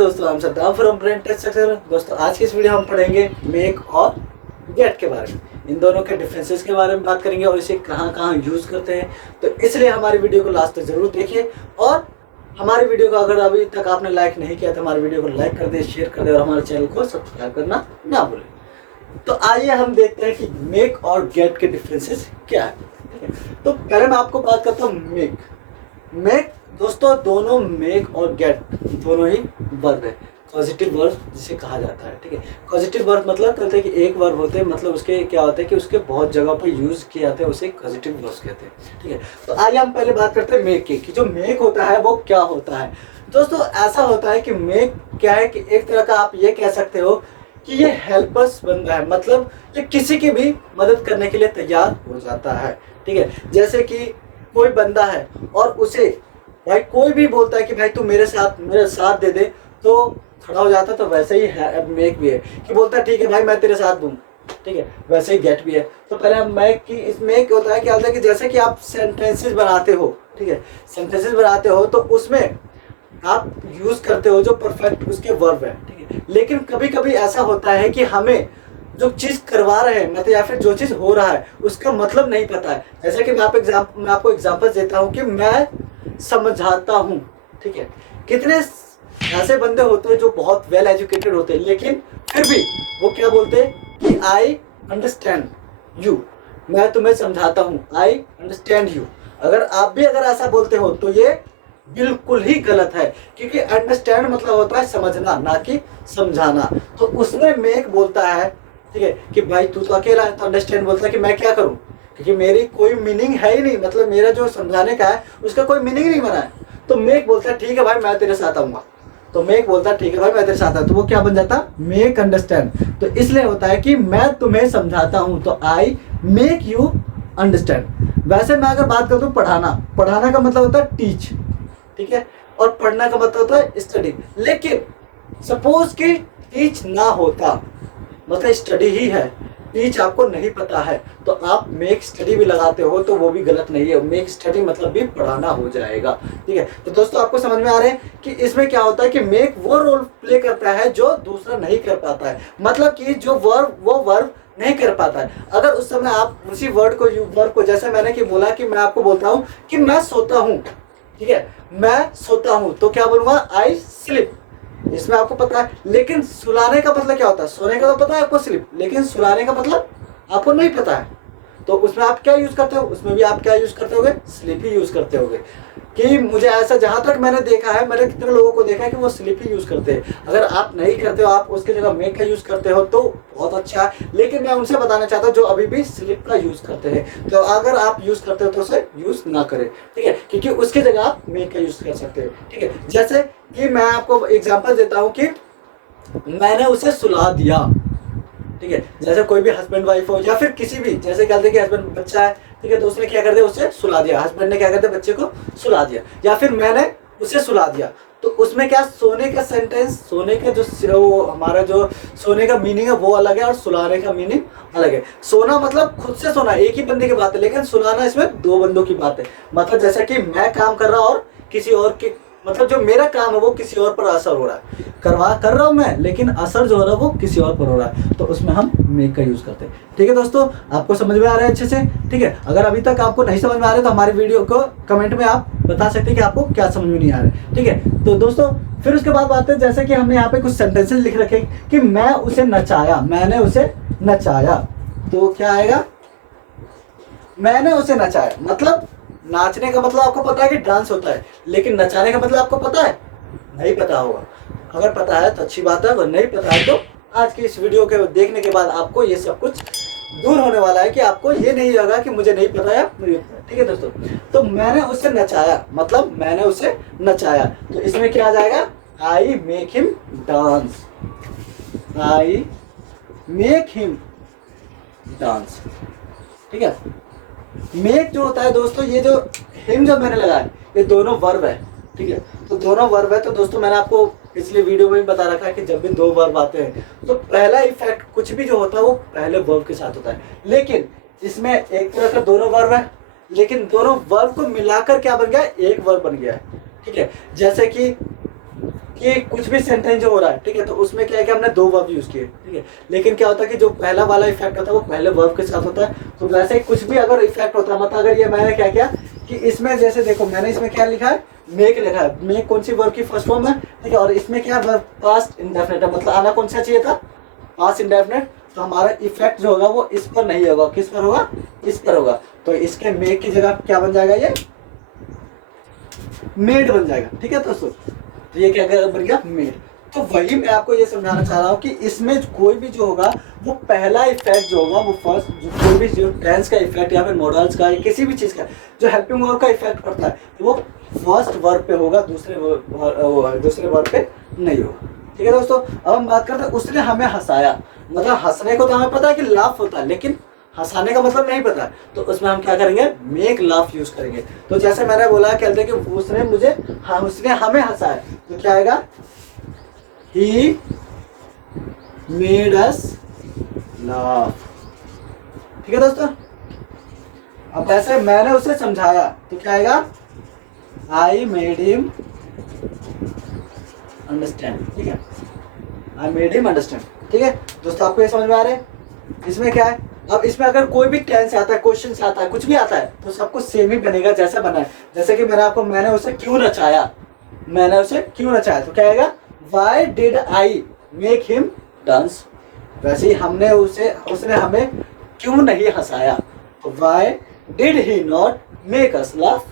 दोस्तों, हम Saddam from brain test structure. दोस्तों आज की इस वीडियो हम पढ़ेंगे मेक और गेट के बारे में। इन दोनों के डिफरेंसेस के बारे में बात करेंगे और इसे कहाँ कहाँ यूज़ करते हैं। तो इसलिए हमारी वीडियो को लास्ट तक जरूर देखिए और हमारी वीडियो को अगर अभी तक आपने लाइक नहीं किया तो हमारी वीडियो को लाइक कर दे, शेयर कर दे और हमारे चैनल को सब्सक्राइब करना ना भूलें। तो आइए हम देखते हैं कि मेक और गेट के डिफरेंसेस क्या है। ठीक है, तो पहले मैं आपको बात करता हूँ मेक दोस्तों, दोनों मेक और गेट दोनों ही वर्ब है, पॉजिटिव वर्ब जिसे कहा जाता है। ठीक है, पॉजिटिव वर्ब मतलब कहते हैं कि एक वर्ब होते हैं, मतलब उसके क्या होता है कि उसके बहुत जगह पर यूज किए जाते हैं, उसे पॉजिटिव वर्ब्स कहते हैं। ठीक है, तो आइए हम पहले बात करते हैं मेक की, कि जो मेक होता है वो क्या होता है। दोस्तों ऐसा होता है कि मेक क्या है कि एक तरह का आप ये कह सकते हो कि ये हेल्पर्स बंदा है, मतलब ये किसी की भी मदद करने के लिए तैयार हो जाता है। ठीक है, जैसे कि कोई बंदा है और उसे भाई कोई भी बोलता है कि भाई तू मेरे साथ दे दे, तो खड़ा हो जाता है। तो वैसे ही है मेक भी है कि बोलता है ठीक है भाई मैं तेरे साथ दूँ। ठीक है, वैसे ही गेट भी है। तो पहले हम मेक की, इस मेक होता है क्या होता है कि जैसे कि आप सेंटेंसेस बनाते हो। ठीक है, सेंटेंसेस बनाते हो तो उसमें आप यूज करते हो जो परफेक्ट उसके वर्ब है। ठीक है, लेकिन कभी कभी ऐसा होता है कि हमें जो चीज़ करवा रहे हैं मतलब या फिर जो चीज़ हो रहा है उसका मतलब नहीं पता है। जैसे कि मैं आपको एग्जांपल देता हूँ कि मैं समझाता हूँ। ठीक है, कितने ऐसे बंदे होते हैं जो बहुत वेल एजुकेटेड होते हैं लेकिन फिर भी वो क्या बोलते हैं कि आई अंडरस्टैंड यू, मैं तुम्हें समझाता हूँ, आई अंडरस्टैंड यू। अगर ऐसा बोलते हो तो ये बिल्कुल ही गलत है, क्योंकि अंडरस्टैंड मतलब होता है समझना, ना कि समझाना। तो उसमें मेक बोलता है ठीक है कि भाई तू तो अकेला है, तो अंडरस्टैंड बोलता है कि मैं क्या करूं, क्योंकि मेरी कोई मीनिंग है ही नहीं, मतलब मेरा जो समझाने का है उसका कोई मीनिंग नहीं बना है। तो मेक बोलता है ठीक है भाई मैं तेरे साथ आऊंगा, तो मेक बोलता है ठीक है भाई मैं तेरे साथ आऊँ, तो वो क्या बन जाता मेक अंडरस्टैंड। तो इसलिए होता है कि मैं तुम्हें समझाता हूँ, तो आई मेक यू अंडरस्टैंड। वैसे मैं अगर बात करूँ पढ़ाना का मतलब होता है टीच। ठीक है, और पढ़ना का मतलब होता है स्टडी। लेकिन सपोज कि टीच ना होता, मतलब स्टडी ही है, टीच आपको नहीं पता है, तो आप मेक स्टडी भी लगाते हो तो वो भी गलत नहीं है। मेक स्टडी मतलब भी पढ़ाना हो जाएगा। ठीक है, तो दोस्तों आपको समझ में आ रहे हैं कि इसमें क्या होता है कि मेक वो रोल प्ले करता है जो दूसरा नहीं कर पाता है। मतलब कि जो वर्ब नहीं कर पाता है, अगर उस समय आप उसी वर्ड को जैसे मैंने कि बोला कि मैं आपको बोलता हूँ कि मैं सोता हूँ। ठीक है, मैं सोता हूँ तो क्या बोलूंगा आई स्लिप, इसमें आपको पता है। लेकिन सुलाने का मतलब क्या होता है, सोने का तो पता है आपको स्लिप, लेकिन सुलाने का मतलब आपको नहीं पता है। तो उसमें आप क्या यूज करते हो, उसमें भी आप क्या यूज करते होगे, स्लिप ही यूज करते होगे। कि मुझे ऐसा जहां तक मैंने देखा है, मैंने कितने लोगों को देखा है कि वो स्लिप ही यूज करते हैं। अगर आप नहीं करते हो, आप उसकी जगह मेक का यूज करते हो तो बहुत अच्छा है। लेकिन मैं उनसे बताना चाहता हूँ जो अभी भी स्लिप का यूज करते हैं, तो अगर आप यूज करते हो तो उसे यूज ना करें। ठीक है, क्योंकि उसकी जगह आप मेक का यूज कर सकते हो। ठीक है, जैसे कि मैं आपको एग्जाम्पल देता हूँ कि मैंने उसे सुला दिया। ठीक है, जैसे कोई भी हस्बैंड वाइफ हो या फिर किसी भी, जैसे कहते हैं कि हस्बैंड बच्चा है, ठीक है, तो उसने क्या कर दिया, उसे सुला दिया। हस्बैंड ने क्या कर दिया, बच्चे को सुला दिया, या फिर मैंने उसे सुला दिया। तो उसमें क्या, सोने का सेंटेंस, सोने का जो हमारा जो सोने का मीनिंग है वो अलग है और सुलाने का मीनिंग अलग है। सोना मतलब खुद से सोना एक ही बंदे की बात है, लेकिन सुलाना इसमें दो बंदों की बात है। मतलब जैसा कि मैं काम कर रहा और किसी और के, मतलब जो मेरा काम है वो किसी और पर असर हो रहा है, कर रहा हूं मैं, लेकिन असर जो हो रहा है वो किसी और पर हो रहा है, तो उसमें हम मेक का यूज करते हैं। ठीक है दोस्तों, आपको समझ में आ रहा है अच्छे से। ठीक है, अगर अभी तक आपको नहीं समझ में आ रहा है तो हमारी वीडियो को कमेंट में आप बता सकते हैं कि आपको क्या समझ में नहीं आ रहा है। ठीक है, तो दोस्तों फिर उसके बाद बात है, जैसे कि हमने यहाँ पे कुछ सेंटेंसेस लिख रखे कि मैं उसे नचाया, मैंने उसे नचाया, तो क्या आएगा, मैंने उसे नचाया। मतलब नाचने का मतलब आपको पता है कि डांस होता है, लेकिन नचाने का मतलब आपको पता है, नहीं पता होगा। अगर पता है तो अच्छी बात है, अगर नहीं पता है तो आज की इस वीडियो के देखने के बाद आपको ये सब कुछ दूर होने वाला है कि आपको ये नहीं होगा कि मुझे नहीं पता है, मुझे पता है। ठीक है दोस्तों, तो मैंने उसे नचाया मतलब मैंने उसे नचाया, तो इसमें क्या आ जाएगा, I make him dance, I make him dance. ठीक है, मेक जो होता है दोस्तों, ये जो हिम जो मैंने लगाया ये दोनों वर्ब है। ठीक है, तो दोनों वर्ब है, तो दोस्तों मैंने आपको पिछले वीडियो में भी बता रखा है कि जब भी दो वर्ब आते हैं तो पहला इफेक्ट कुछ भी जो होता है वो पहले वर्ब के साथ होता है। लेकिन इसमें एक तरह का दोनों वर्ब है, लेकिन दोनों वर्ब को मिलाकर क्या बन गया, एक वर्ब बन गया है। ठीक है, जैसे कि कि कुछ भी सेंटेंस जो हो रहा है, ठीक है, तो उसमें क्या है कि हमने दो वर्ब यूज किए, ठीक है, लेकिन क्या होता है कि जो पहला वाला इफेक्ट होता है वो पहले वर्ब के साथ होता है। तो वैसे ही कुछ भी अगर इफेक्ट होता है, मतलब अगर ये मैंने क्या किया कि इसमें जैसे देखो मैंने इसमें क्या लिखा है, मेक लिखा है, मेक कौन सी वर्ब की फर्स्ट फॉर्म है, ठीक है, और इसमें क्या वर्ब पास्ट इंडेफिनिट है, मतलब आना कौन सा चाहिए था, पास्ट इंडेफिनिट। तो हमारा इफेक्ट जो होगा वो इस पर नहीं होगा, किस पर होगा, इस पर होगा। तो इसके मेक की जगह क्या बन जाएगा, ये मेड बन जाएगा, ठीक है दोस्तों। तो ये क्या बन गया, मेड। तो वही मैं आपको ये समझाना चाह रहा हूँ कि इसमें कोई भी जो होगा वो पहला इफेक्ट जो होगा वो फर्स्ट, जो कोई भी जो टेंस का इफेक्ट या फिर मॉडल्स का या किसी भी चीज़ का जो हेल्पिंग वर्ब का इफेक्ट पड़ता है तो वो फर्स्ट वर्ब पे होगा, दूसरे वर्ब पे नहीं होगा, ठीक है दोस्तों। अब हम बात करते हैं उसने हमें हंसाया। मतलब हंसने को तो हमें पता है कि लाफ होता है, लेकिन हंसाने का मतलब नहीं पता, तो उसमें हम क्या करेंगे, मेक लाफ यूज करेंगे। तो जैसे मैंने बोला कहते हैं कि उसने मुझे, हाँ उसने हमें हंसाया, तो क्या आएगा, ही मेड अस लाफ, ठीक है दोस्तों। अब वैसे मैंने उसे समझाया तो क्या आएगा, आई मेड हिम अंडरस्टैंड, ठीक है, आई मेड हिम अंडरस्टैंड, ठीक है दोस्तों। आपको ये समझ में आ रहा है, इसमें क्या है। अब इसमें अगर कोई भी टेंस आता है, क्वेश्चन से आता है, कुछ भी आता है, तो सब कुछ सेम ही बनेगा जैसा बना है। जैसे कि मैंने उसे क्यों नचाया, मैंने उसे क्यों नचाया, तो क्या आएगा, why did I make him dance. वैसे ही उसने हमें क्यों नहीं हंसाया, तो why did he not make us laugh.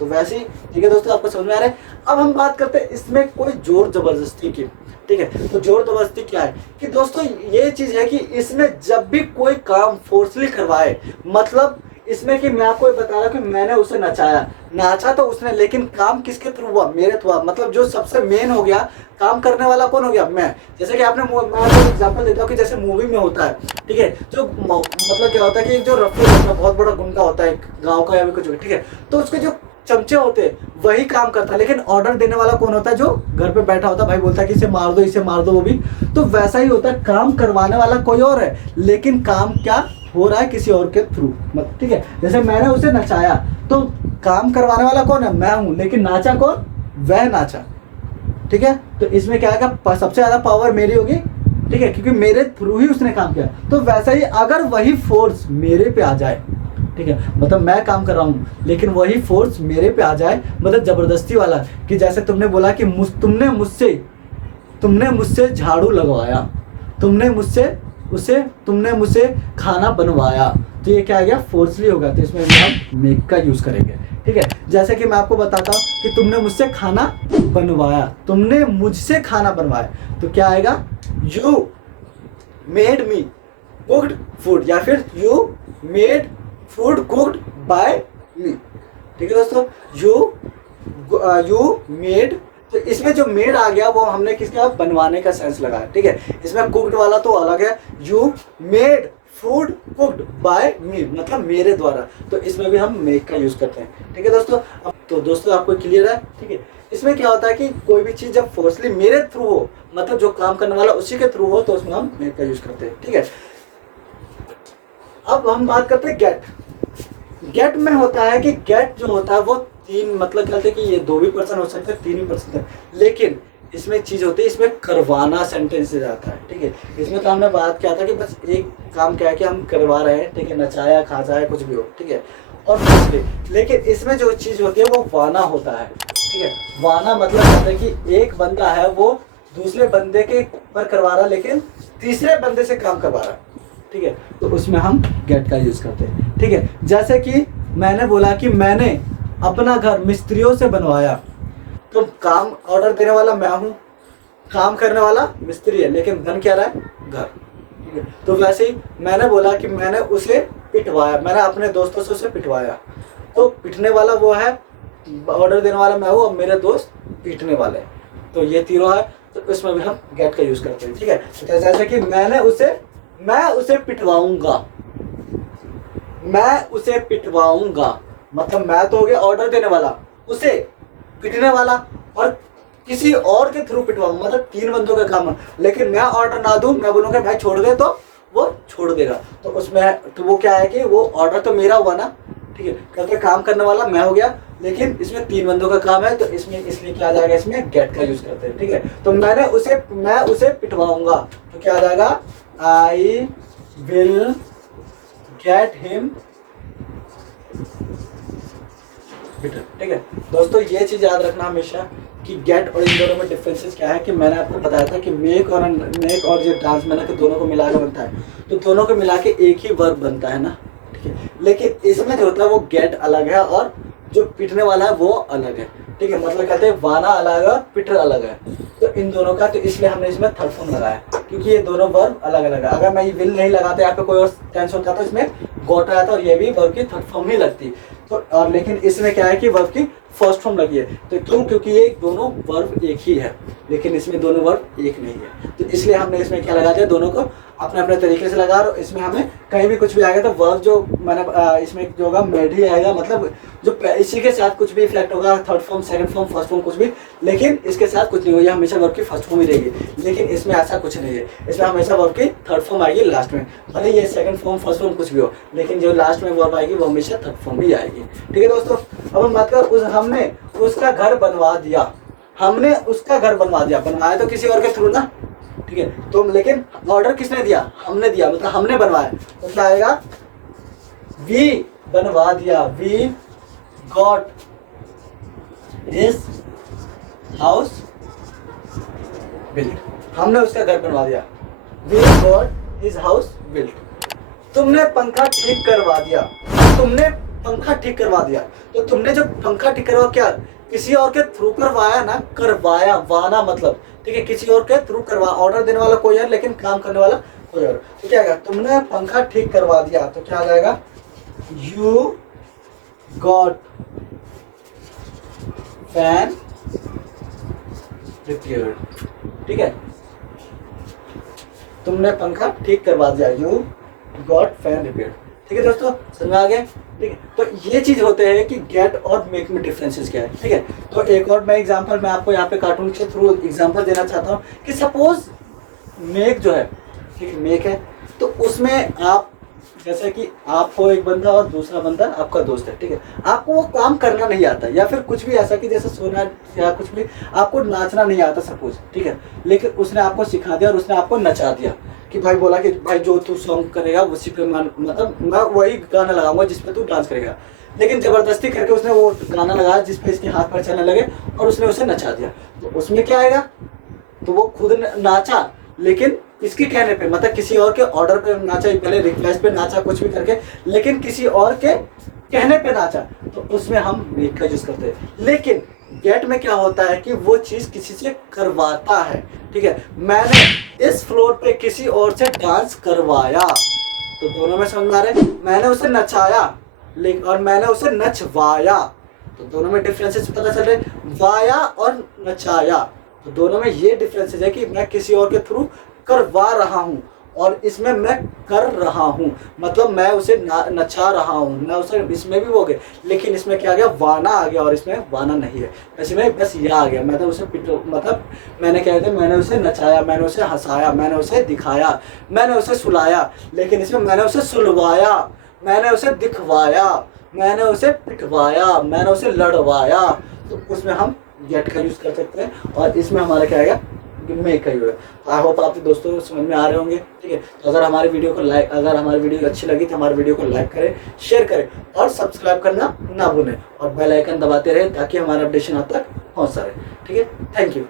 तो वैसे ही, ठीक है दोस्तों, आपको समझ में आ रहा है। अब हम बात करते हैं इसमें कोई जोर जबरदस्ती की, ठीक है। तो जोर जबरदस्ती क्या है कि दोस्तों ये चीज है कि इसमें जब भी कोई काम फोर्सली करवाए, मतलब इसमें कि मैं आपको बता रहा हूँ कि मैंने उसे नचाया, नाचा तो उसने, लेकिन काम किसके थ्रू हुआ, मेरे थ्रू हुआ। मतलब जो सबसे मेन हो गया, काम करने वाला कौन हो गया, मैं। जैसे कि मैं आपको एग्जांपल देता हूँ कि जैसे मूवी में होता है, ठीक है, जो मतलब क्या होता है कि जो रफी होता है, बहुत बड़ा गुंडा होता है गाँव का या भी कुछ, ठीक है, तो उसके जो चमचे होते वही काम करता है, लेकिन ऑर्डर देने वाला कौन होता है, जो घर पे बैठा होता है, भाई बोलता है कि इसे मार दो, इसे मार दो, वो भी। तो वैसा ही होता है, काम करवाने वाला कोई और है, लेकिन काम क्या हो रहा है, किसी और के थ्रू, ठीक है। जैसे मैंने उसे नचाया, तो काम करवाने वाला कौन है, मैं हूं, लेकिन नाचा कौन, वह नाचा, ठीक है। तो इसमें क्या है, सबसे ज्यादा पावर मेरी होगी, ठीक है, क्योंकि मेरे थ्रू ही उसने काम किया। तो वैसा ही अगर वही फोर्स मेरे पे आ जाए, ठीक है, मतलब मैं काम कर रहा हूँ लेकिन वही फोर्स मेरे पे आ जाए, मतलब जबरदस्ती वाला, कि जैसे तुमने बोला कि तुमने मुझसे झाड़ू लगवाया, तुमने मुझसे खाना बनवाया, तो ये क्या आ गया, फोर्सली होगा। तो इसमें हम मेक का यूज करेंगे, ठीक है। जैसे कि मैं आपको बताता हूँ कि तुमने मुझसे खाना बनवाया, तुमने मुझसे खाना बनवाया, तो क्या आएगा, you made me cooked food, या फिर you made food cooked by me, ठीक है दोस्तों। यू मेड, तो इसमें जो मेड आ गया वो हमने किसका, बनवाने का सेंस लगाया, ठीक है। इसमें कुक्ड वाला तो अलग है, you made food cooked by me, मतलब मेरे द्वारा, तो इसमें भी हम मेक का यूज करते हैं, ठीक है दोस्तों। अब तो दोस्तों आपको क्लियर है, ठीक है। इसमें क्या होता है कि कोई भी चीज जब फोर्सली मेरे थ्रू हो, मतलब जो काम करने वाला उसी के थ्रू हो, तो उसमें हम मेक का यूज करते हैं, ठीक है। अब हम बात करते हैं गेट में होता है कि गेट जो होता है वो तीन, मतलब कहते हैं कि ये दो भी पर्सन हो सकते हैं, तीन भी पर्सन है, लेकिन इसमें चीज होती है, इसमें करवाना सेंटेंस से जाता है, ठीक है। इसमें तो हमने बात किया था कि बस एक काम क्या है कि हम करवा रहे हैं, ठीक है, नचाया खाचाया कुछ भी हो, ठीक है, और दूसरे, लेकिन इसमें जो चीज होती है वो वाना होता है, ठीक है। वाना मतलब कहते हैं कि एक बंदा है वो दूसरे बंदे के पर करवा रहा, लेकिन तीसरे बंदे से काम करवा रहा, ठीक है, तो उसमें हम गेट का यूज करते हैं, ठीक है। जैसे कि मैंने बोला कि मैंने अपना घर मिस्त्रियों से बनवाया, तो काम ऑर्डर देने वाला मैं हूँ, काम करने वाला मिस्त्री है, लेकिन बन क्या रहा है, घर, ठीक है। तो वैसे ही मैंने बोला कि मैंने उसे पिटवाया, मैंने अपने दोस्तों से उसे पिटवाया, तो पिटने वाला वो है, ऑर्डर देने वाला मैं हूँ, और मेरे दोस्त पीटने वाले, तो ये तीनों है, तो इसमें भी हम गेट का यूज करते हैं, ठीक है। तो जैसे कि मैं उसे पिटवाऊंगा, मतलब मैं तो हो गया ऑर्डर देने वाला, उसे पिटने वाला, और किसी और के थ्रू पिटवाऊंगा, मतलब तीन बंदों का काम है, लेकिन मैं ऑर्डर ना दूं, मैं बोलूंगा भाई छोड़ दे, तो वो छोड़ देगा, तो उसमें तो वो क्या है कि वो ऑर्डर तो मेरा हुआ ना, ठीक ठीक है, कल का काम करने वाला मैं हो गया, लेकिन इसमें 3 बंदों का काम है, तो इसमें इसलिए क्या आ जाएगा, इसमें गेट का यूज करते हैं। ठीक है, तो मैं उसे पिटवाऊंगा, तो क्या आ जाएगा, I will get him bitter. ठीक है दोस्तों, ये चीज याद रखना हमेशा कि गेट और इन दोनों में डिफरेंसेस क्या है, कि मैंने आपको बताया था कि मेक और जो डांस मैंने के दोनों को मिला के बनता है, तो दोनों को मिला के एक ही वर्ब बनता है ना। ठीक है, लेकिन इसमें जो होता है वो गेट अलग है और जो पिटने वाला है वो अलग है। ठीक है, मतलब कहते हैं वाना अलग है, पिटर अलग है, तो इन दोनों का, तो इसलिए हमने इसमें थर्ड फॉर्म लगाया, क्योंकि ये दोनों वर्ब अलग अलग है। अगर मैं ये विल नहीं लगाता, यहाँ पे कोई और टेंस होता तो इसमें गॉट आया था और ये भी वर्ब की थर्ड फॉर्म ही लगती, तो और लेकिन इसमें क्या है कि वर्ब की फर्स्ट फॉर्म लगी है। तो क्यों, क्योंकि ये दोनों वर्ब एक ही है, लेकिन इसमें दोनों वर्ब एक नहीं है, तो इसलिए हमने इसमें क्या लगा दिया, दोनों को अपने अपने तरीके से लगा। और इसमें हमें कहीं भी कुछ भी आएगा तो वर्ब जो मैंने इसमें जो होगा मेड ही आएगा, मतलब जो इसी के साथ कुछ भी इफेक्ट होगा, third form, second form, first form कुछ भी, लेकिन इसके साथ कुछ नहीं होगा, हमेशा वर्ब की फर्स्ट फॉर्म ही रहेगी। लेकिन इसमें ऐसा कुछ नहीं है, इसमें हमेशा वर्ब की थर्ड फॉर्म आएगी लास्ट में, भले ये सेकंड फॉर्म, फर्स्ट फॉर्म कुछ भी हो, लेकिन जो लास्ट में वर्ब आएगी वो हमेशा थर्ड फॉर्म ही आएगी। ठीक है दोस्तों, अब हम बात कर, हमने उसका घर बनवा दिया, हमने उसका घर बनवा दिया, बनवाया तो किसी और के थ्रू ना। ठीक है, तो लेकिन ऑर्डर किसने दिया, हमने दिया, मतलब हमने बनवाया, तो क्या आएगा, वी बनवा दिया, we got his house built, हमने उसका घर बनवा दिया, we got his house built. तुमने पंखा ठीक करवा दिया, तुमने पंखा ठीक करवा दिया, तो तुमने जो पंखा ठीक करवा, क्या किसी और के थ्रू करवाया ना, करवाया, वाना मतलब, ठीक है, किसी और के थ्रू करवा, ऑर्डर देने वाला कोई और, लेकिन काम करने वाला कोई और, तो क्या आएगा, तुमने पंखा ठीक करवा दिया, तो क्या आ जाएगा, यू गॉट फैन रिपेयर्ड। ठीक है, तुमने पंखा ठीक करवा दिया, यू गॉट फैन रिपेयर्ड। ठीक है दोस्तों, समझ में आ गया। ठीक है, तो ये चीज होते हैं कि गेट और मेक में डिफरेंसेस क्या है। ठीक है, तो एक और मैं एग्जांपल मैं आपको यहाँ पे कार्टून के थ्रू एग्जांपल देना चाहता हूँ कि सपोज मेक जो है, ठीक है, मेक है, तो उसमें आप, जैसे कि आप हो एक बंदा और दूसरा बंदा आपका दोस्त है, ठीक है, आपको वो काम करना नहीं आता, या फिर कुछ भी ऐसा कि जैसे सोना या कुछ भी, आपको नाचना नहीं आता सपोज, ठीक है, लेकिन उसने आपको सिखा दिया और उसने आपको नचा दिया, कि भाई बोला कि भाई जो तू सॉन्ग करेगा उसी पे मतलब मैं वही गाना लगाऊंगा जिसपे तू डांस करेगा, लेकिन जबरदस्ती करके उसने वो गाना लगाया जिसपे इसके हाथ पैर चलने लगे और उसने उसे नचा दिया, तो उसमें क्या आएगा, तो वो खुद नाचा, लेकिन इसके कहने पे, मतलब किसी और के ऑर्डर पे नाचा, पहले रिक्वेस्ट पे नाचा, कुछ भी करके, लेकिन किसी और के कहने पे नाचा, तो उसमें हम मेक का यूज करते हैं। लेकिन गेट में क्या होता है कि वो चीज किसी से करवाता है। ठीक है, मैंने इस फ्लोर पे किसी और से डांस करवाया, तो दोनों में समझ आ रहे, मैंने उसे नचाया लेकिन और मैंने उसे नचवाया, तो दोनों में डिफरेंसेस पता चल रहे, वाया और नचाया, तो दोनों में ये डिफरेंसेस है कि मैं किसी और के थ्रू करवा रहा हूँ और इसमें मैं कर रहा हूँ, मतलब मैं उसे नचा रहा हूँ, मैं उसे, इसमें भी हो गए, लेकिन इसमें क्या आ गया, वाना आ गया और इसमें वाना नहीं है, इसमें बस यह आ गया, मतलब उसे मतलब मैंने क्या कहते, मैंने उसे नचाया, मैंने उसे हंसाया, मैंने उसे दिखाया, मैंने उसे सुलाया, लेकिन इसमें मैंने उसे सुलवाया, मैंने उसे दिखवाया, मैंने उसे पिटवाया, मैंने उसे लड़वाया, तो उसमें हम गेट का यूज कर सकते हैं और इसमें हमारा क्या आएगा, मेक का यूज। आई होप आप दोस्तों समझ में आ रहे होंगे। ठीक है, तो अगर हमारी वीडियो अच्छी लगी तो हमारी वीडियो को लाइक करें, शेयर करें और सब्सक्राइब करना ना भूलें और बेल आइकन दबाते रहें ताकि हमारा अपडेशन आप तक पहुंचता रहे। ठीक है, थैंक यू।